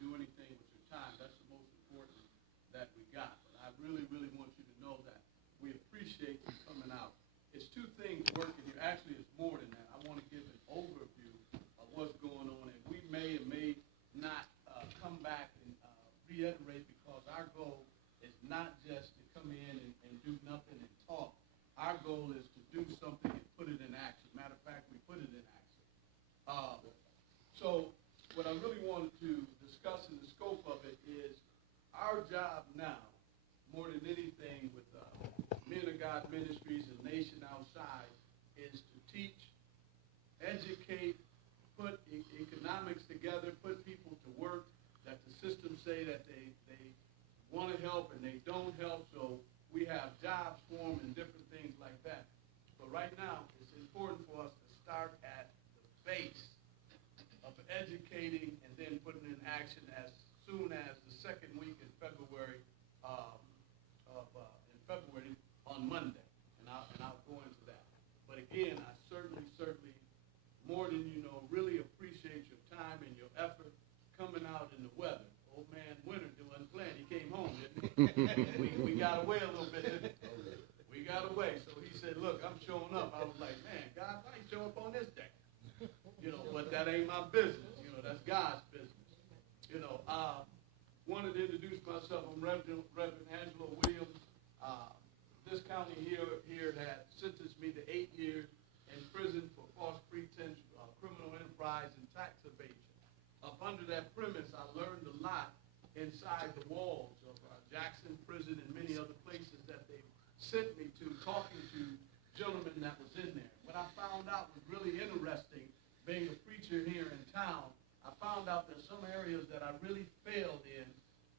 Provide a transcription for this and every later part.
do anything with your time. That's the most important that we got. But I really, really want you to know that we appreciate you coming out. It's two things working here. Actually, it's more than that. I want to give an overview of what's going on, and we may or may not come back and reiterate, because our goal is not just to come in and do nothing and talk. Our goal is to do something and put it in action. Matter of fact, we put it in action. So what I really wanted to discuss in the scope of it is our job now, more than anything with Men of God Ministries and Nation Outside, is to teach, educate, put economics together, put people to work, that the systems say that they want to help and they don't help, so we have jobs for them and different things like that. But right now, it's important for us to start at the base of educating and then putting in action as soon as the second week in February, on Monday, and I'll go into that. But again, I certainly, more than you know, really appreciate your time and your effort coming out in the weather. Old man Winter wasn't playing. He came home, didn't he? we got away a little bit, didn't we? We got away. So he said, look, I'm showing up. I was like, man, God, why ain't show up on this day? You know, but that ain't my business. You know, that's God's business. You know, wanted to introduce myself. I'm Reverend Angelo Williams. This county here had sentenced me to 8 years in prison for false pretense, criminal enterprise, and tax evasion. Up under that premise, I learned a lot inside the walls of Jackson Prison and many other places that they sent me to, talking to gentlemen that was in there. What I found out was really interesting, being a preacher here in town. I found out that some areas that I really failed in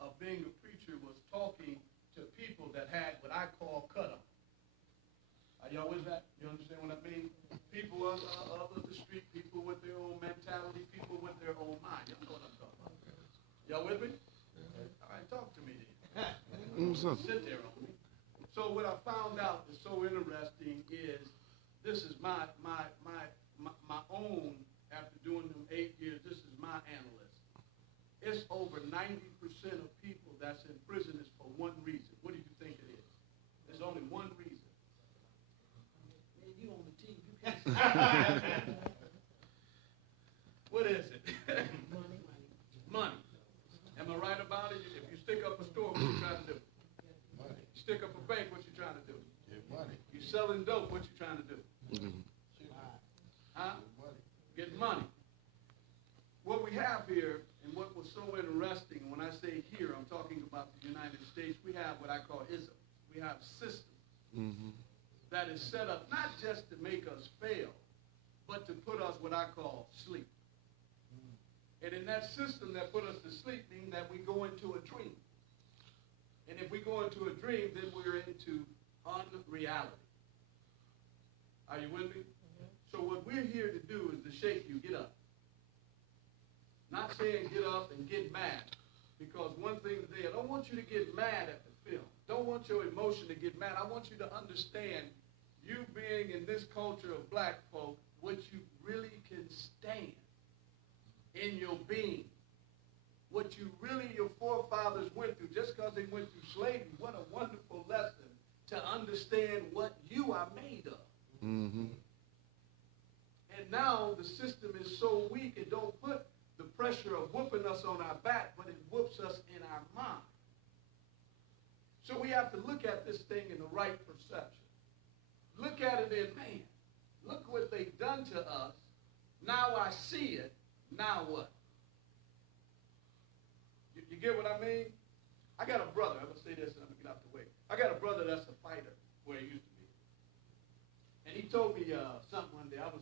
of being a preacher was talking to people that had what I call cut-up. Are y'all with that? You understand what I mean? People of the street, people with their own mentality, people with their own mind. Y'all know what I'm talking about. Y'all with me? All right, talk to me then. Sit there on me. So what I found out is so interesting is this is my own, after doing them 8 years, this is my analyst. It's over 90% of people that's in prison is for one reason. What do you think it is? There's only one reason. Man, you on the team. You can't What is it? Money. Am I right about it? If you stick up a store, what you trying to do? Money. You stick up a bank, what you trying to do? Get money. You selling dope, what you trying to do? Huh? Get money. What we have here, and what was so interesting, when I say here, I'm talking about the United States, we have what I call ism. We have systems that is set up not just to make us fail, but to put us what I call sleep. And in that system that put us to sleep means that we go into a dream. And if we go into a dream, then we're into unreality. Are you with me? So what we're here to do is to shake you, get up. Not saying get up and get mad, because one thing today, I don't want you to get mad at the film. Don't want your emotion to get mad. I want you to understand, you being in this culture of black folk, what you really can stand in your being. What you really, your forefathers went through, just because they went through slavery, what a wonderful lesson to understand what you are made of. And now the system is so weak, it don't put the pressure of whooping us on our back, but it whoops us in our mind. So we have to look at this thing in the right perception. Look at it in, man, look what they've done to us. Now I see it. Now what? You get what I mean? I got a brother. I'm going to say this and I'm going to get out the way. I got a brother that's a fighter where he used to be. And he told me something one day. I was,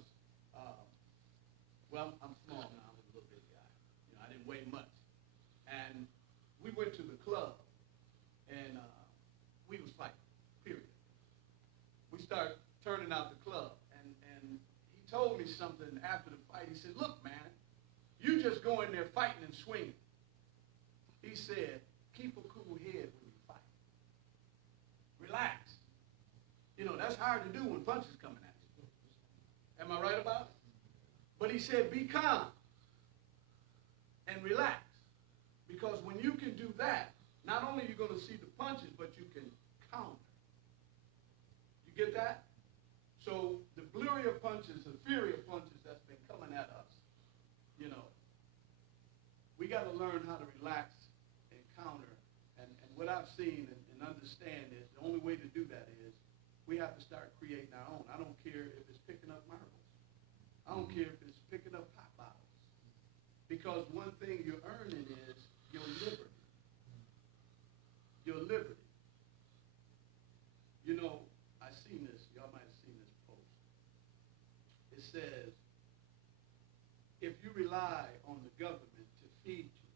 I'm small now. I was a little big guy. You know, I didn't weigh much. And we went to the club, and we was fighting, period. We started turning out the club, and he told me something after the fight. He said, look, man, you just go in there fighting and swinging. He said, keep a cool head when you fight. Relax. You know, that's hard to do when punches coming at you. Am I right about it? But he said, be calm and relax. Because when you can do that, not only are you going to see the punches, but you can counter. You get that? So the flurry of punches, the fury of punches that's been coming at us, you know, we got to learn how to relax and counter. And what I've seen and understand is the only way to do that is we have to start creating our own. I don't care if it's picking up marbles. I don't care if it's picking up pop bottles. Because one thing you're earning is your liberty. Your liberty. You know, I seen this. Y'all might have seen this post. It says, if you rely on the government to feed you,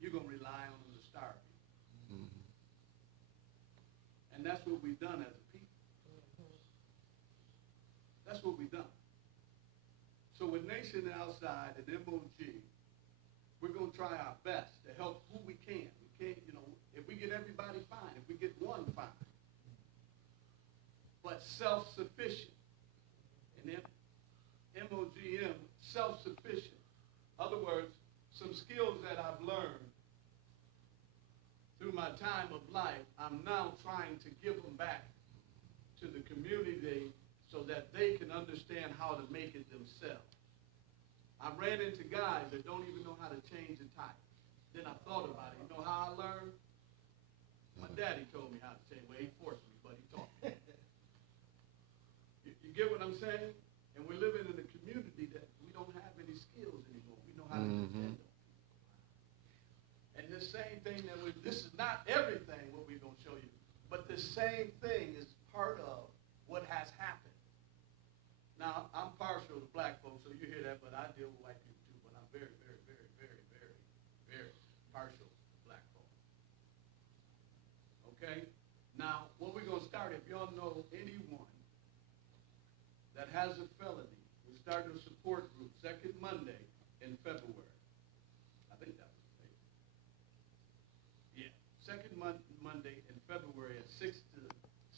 you're going to rely on them to starve you. Mm-hmm. And that's what we've done as a people. Mm-hmm. That's what we've done. So with Nation Outside and MOG, we're going to try our best to help who we can. We can't, you know, if we get everybody, fine. If we get one, fine. But self-sufficient. And then MOGM, self-sufficient. Other words, some skills that I've learned through my time of life, I'm now trying to give them back to the community so that they can understand how to make it themselves. I ran into guys that don't even know how to change a tire. Then I thought about it. You know how I learned? My daddy told me how to change. Well, he forced me, but he taught me. You get what I'm saying? And we're living in a community that we don't have any skills anymore. We know how to depend on people. And the same thing that this is not everything what we're going to show you, but the same thing is part of what has happened. Now, I'm partial to black folks, so you hear that, but I deal with white people too, but I'm very, very, very, very, very, very partial to black folks. Okay? Now, what we're going to start, if y'all know anyone that has a felony, we're starting a support group, second Monday in February. I think that was the date. Yeah, second Monday in February at 6 to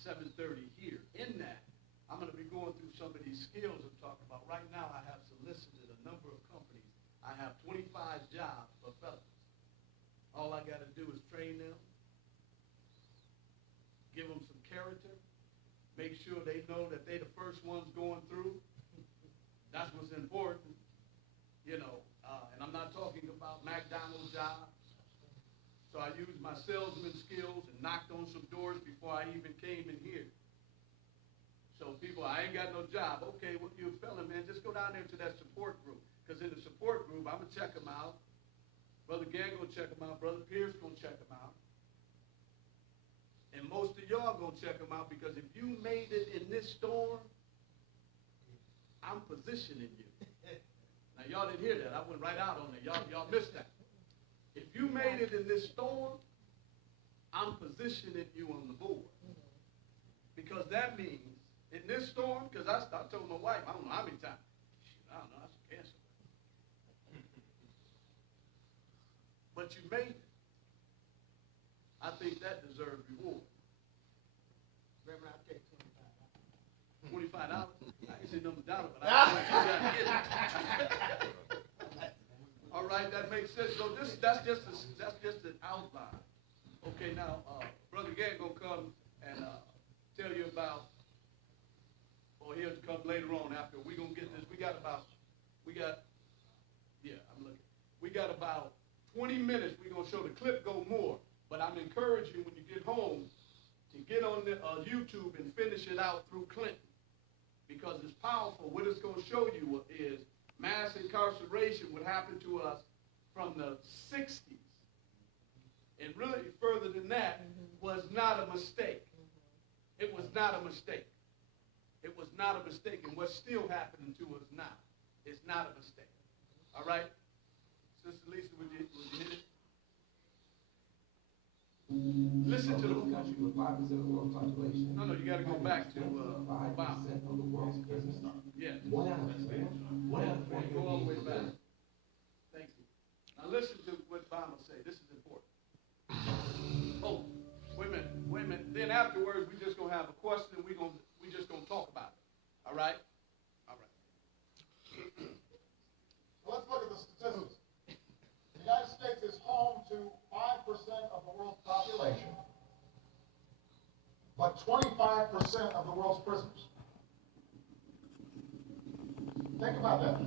7:30 here. In that, I'm going to be going through some of these skills I'm talking about. Right now, I have solicited a number of companies. I have 25 jobs for felons. All I got to do is train them, give them some character, make sure they know that they're the first ones going through. That's what's important, you know. And I'm not talking about McDonald's jobs. So I used my salesman skills and knocked on some doors before I even came in here. So people, I ain't got no job. Okay, well, you're a felon, man. Just go down there to that support group. Because in the support group, I'm going to check them out. Brother Gang going to check them out. Brother Pierce going to check them out. And most of y'all going to check them out because if you made it in this storm, I'm positioning you. Now, y'all didn't hear that. I went right out on that. Y'all missed that. If you made it in this storm, I'm positioning you on the board. Because that means in this storm, because I told my wife, I don't know how many times, I don't know, I should cancel it. But you made it. I think that deserves reward. Reverend, I'll take $25. $25? I ain't seen no dollar, but I know you got to get it. All right, that makes sense. So that's just an outline. Okay, now Brother Gang gonna come and tell you about, or he'll come later on after. We're gonna get this. We got about 20 minutes. We're gonna show the clip go more. But I'm encouraging you when you get home to get on the YouTube and finish it out through Clinton. Because it's powerful. What it's going to show you is mass incarceration, what happened to us from the 60s. And really further than that was not a mistake. It was not a mistake. It was not a mistake. And what's still happening to us now is not a mistake. All right? Sister Lisa, would you hit it? Listen to the country with 5% of the world population. No, you got to go back to Obama. 5% of the world's prisoners. Yeah. One out of four. Go all the way back. Thank you. Now listen to what Obama say. This is important. Oh, wait a minute. Then afterwards, we're just gonna have a question. And we just gonna talk about it. All right. Let's look at the statistics. The United States is home of 25% of the world's prisoners. Think about that.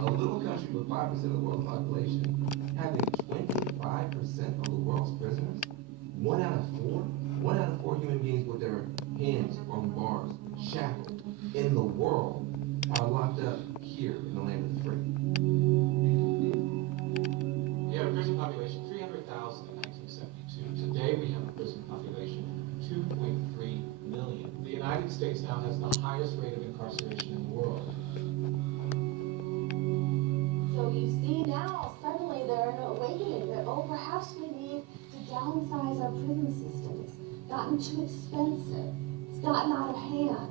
A little country with 5% of the world's population having 25% of the world's prisoners? One out of four human beings with their hands on bars, shackled, in the world are locked up here in the land of the free. We had a prison population 300,000 in 1972. Today we have a prison population of 2.3 million. The United States now has the highest rate of incarceration in the world. So you see now, suddenly they're awakening that, oh, perhaps we need to downsize our prison system. It's gotten too expensive. It's gotten out of hand.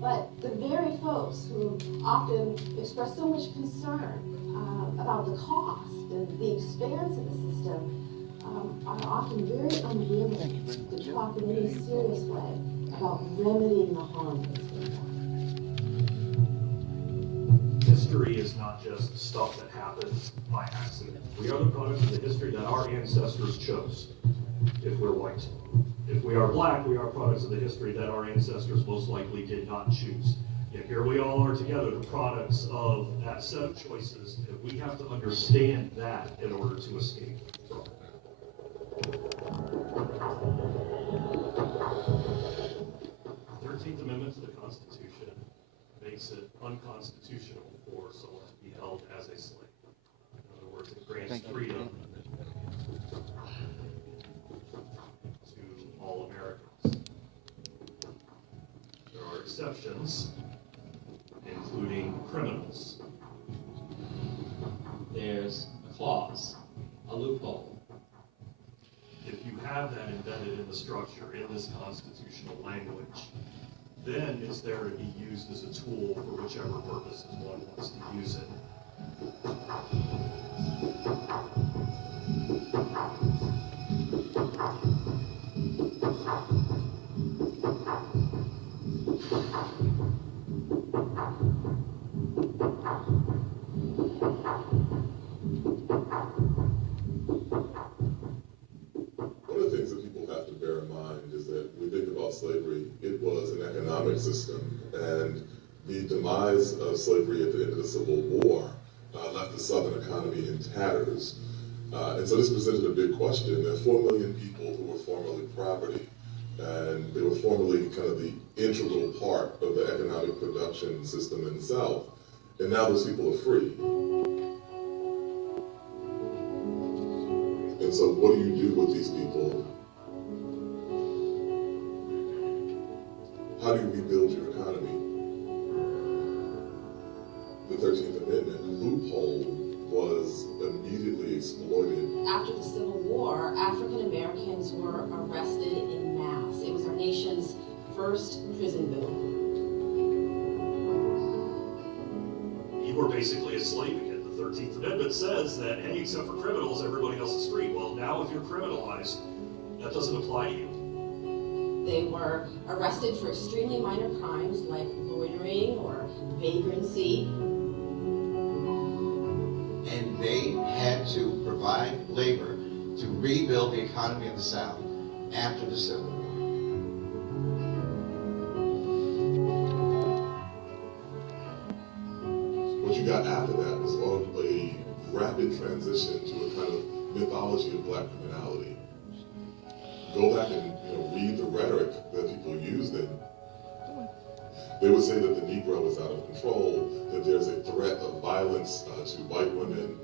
But the very folks who often express so much concern about the cost and the expanse of the system are often very unwilling to talk in any serious way about remedying the harm that's been done. History is not just stuff that happens by accident. We are the products of the history that our ancestors chose, if we're white. If we are black, we are products of the history that our ancestors most likely did not choose. Yet here we all are together, the products of that set of choices, and we have to understand that in order to escape from it. The 13th Amendment to the Constitution makes it unconstitutional for someone to be held as a slave. In other words, it grants freedom to all Americans. There are exceptions, including criminals. There's a clause, a loophole. If you have that embedded in the structure, in this constitutional language, then it's there to be used as a tool for whichever purposes one wants to use it. One of the things that people have to bear in mind is that when we think about slavery, it was an economic system, and the demise of slavery at the end of the Civil War left the Southern economy in tatters. And so this presented a big question. There are 4 million people who were formerly property, and they were formerly kind of the integral part of the economic production system in the South, and now those people are free. And so what do you do with these people? How do you rebuild your economy? The 13th Amendment loophole was immediately exploited. After the Civil War, African Americans were arrested en masse. It was our nation's first prison boom. You were basically a slave again. The 13th Amendment says that, hey, except for criminals, everybody else is free. Well, now if you're criminalized, that doesn't apply to you. They were arrested for extremely minor crimes like loitering or vagrancy. And they had to provide labor to rebuild the economy of the South after the Civil War. What you got after that was a rapid transition to a kind of mythology of black criminality. Go back and read the rhetoric that people use then. They would say that the Negro is out of control, that there's a threat of violence to white women.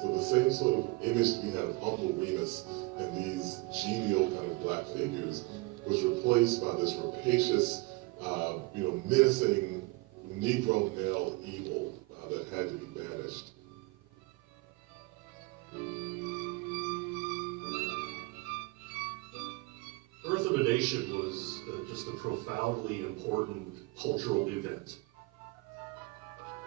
So the same sort of image we had of Uncle Remus and these genial kind of black figures was replaced by this rapacious, menacing Negro male evil that had to be banished. Birth of a Nation was just a profoundly important cultural event.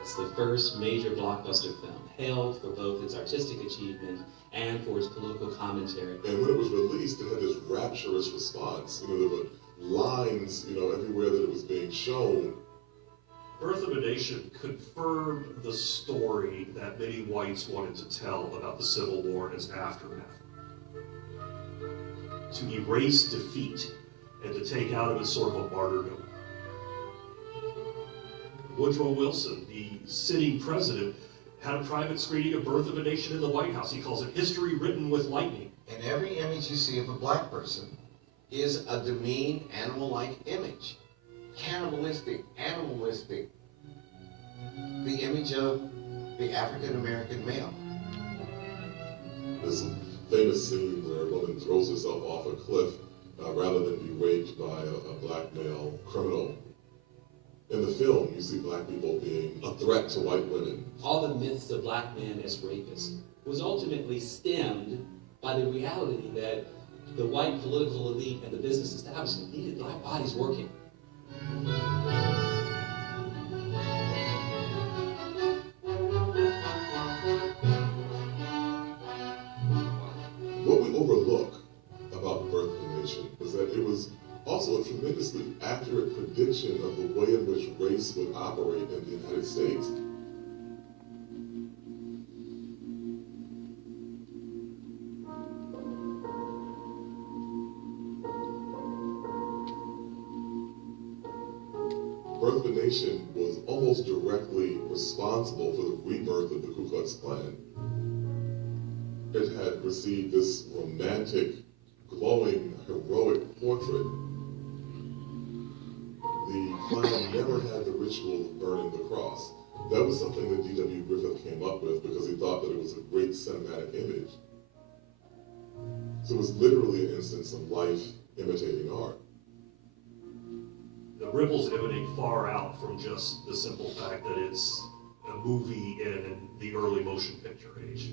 It's the first major blockbuster film, hailed for both its artistic achievement and for its political commentary. And when it was released, it had this rapturous response. There were lines, everywhere that it was being shown. Birth of a Nation confirmed the story that many whites wanted to tell about the Civil War and its aftermath. to erase defeat and to take out of it sort of a martyrdom. Woodrow Wilson, the sitting president, had a private screening of Birth of a Nation in the White House. He calls it history written with lightning. And every image you see of a black person is a demeaned, animal-like image. Cannibalistic, animalistic. The image of the African-American male. There's a famous scene where a woman throws herself off a cliff rather than be raped by a black male criminal. In the film, you see black people being a threat to white women. All the myths of black men as rapists was ultimately stemmed by the reality that the white political elite and the business establishment needed black bodies working. What we overlook about the Birth of a Nation is that it was also a tremendously accurate prediction of the way in which race would operate in the United States. Birth of a Nation was almost directly responsible for the rebirth of the Ku Klux Klan. It had received this romantic, glowing, heroic portrait. The Klan never had the ritual of burning the cross. That was something that D.W. Griffith came up with because he thought that it was a great cinematic image. So it was literally an instance of life imitating art. The ripples emanate far out from just the simple fact that it's a movie in the early motion picture age.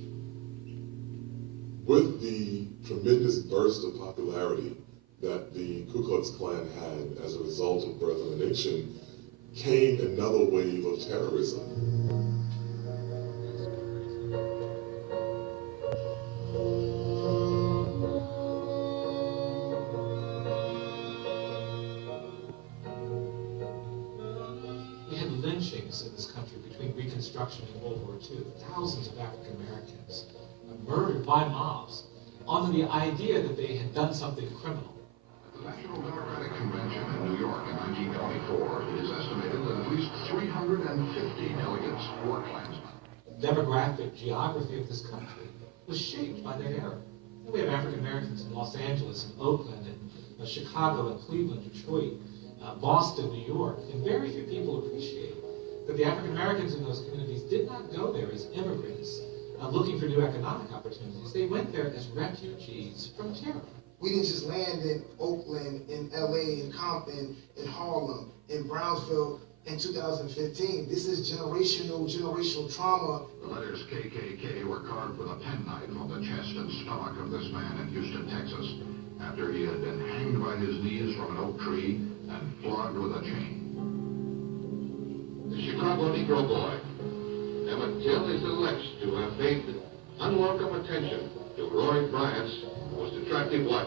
With the tremendous burst of popularity that the Ku Klux Klan had as a result of Birth of a Nation, came another wave of terrorism. We had lynchings in this country between Reconstruction and World War II. Thousands of African Americans murdered by mobs on the idea that they had done something criminal. At the National Democratic Convention in New York in 1924, it is estimated that at least 350 delegates were Klansmen. Demographic geography of this country was shaped by that era. We have African Americans in Los Angeles and Oakland and Chicago and Cleveland, Detroit, Boston, New York, and very few people appreciate that the African Americans in those communities did not go there as immigrants looking for new economic opportunities. They went there as refugees from terror. We didn't just land in Oakland, in LA, in Compton, in Harlem, in Brownsville in 2015. This is generational trauma. The letters KKK were carved with a penknife on the chest and stomach of this man in Houston, Texas, after he had been hanged by his knees from an oak tree and flogged with a chain. The Chicago Negro boy, Emmett Till, is alleged to have paid unwelcome attention to Roy Bryant's most attractive wife.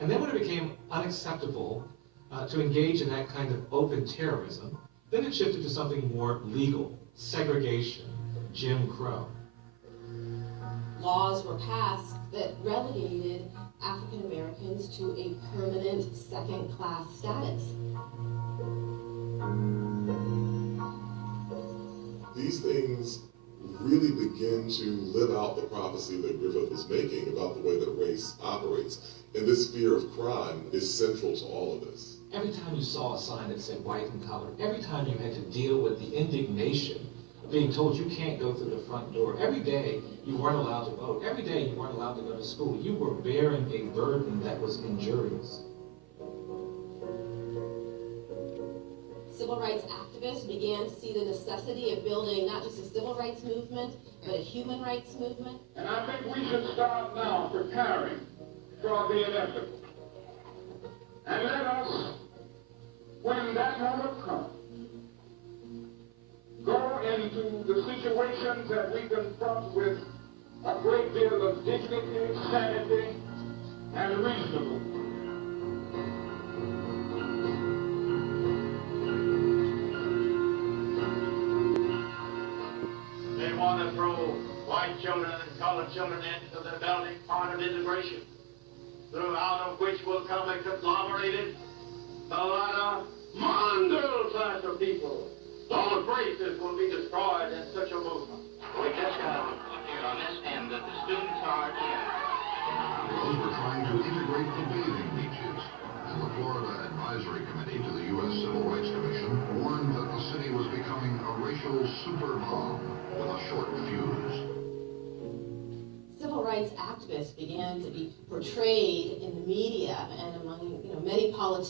And then when it became unacceptable to engage in that kind of open terrorism, then it shifted to something more legal, segregation, Jim Crow. Laws were passed that relegated African Americans to a permanent second-class status. These things really begin to live out the prophecy that Griffith was making about the way that race operates. And this fear of crime is central to all of this. Every time you saw a sign that said white and colored, every time you had to deal with the indignation of being told you can't go through the front door, every day you weren't allowed to vote, every day you weren't allowed to go to school, you were bearing a burden that was injurious. Civil rights activists began to see the necessity of building not just a civil rights movement, but a human rights movement. And I think we should start now preparing for the inevitable. And let us, when that moment comes, go into the situations that we confront with a great deal of dignity, sanity, and reasonableness. white children and colored children into the building part of integration, throughout of which will come a conglomerated, a lot of mongrel class of people. All races will be destroyed in such a movement. We just got to clear on this end that the students are here. Those were trying to integrate the bathing beaches, and the Florida Advisory Committee to the U.S. Civil Rights Commission warned that the city was becoming a racial super bomb with a short fuse. Civil rights activists began to be portrayed in the media and among many politicians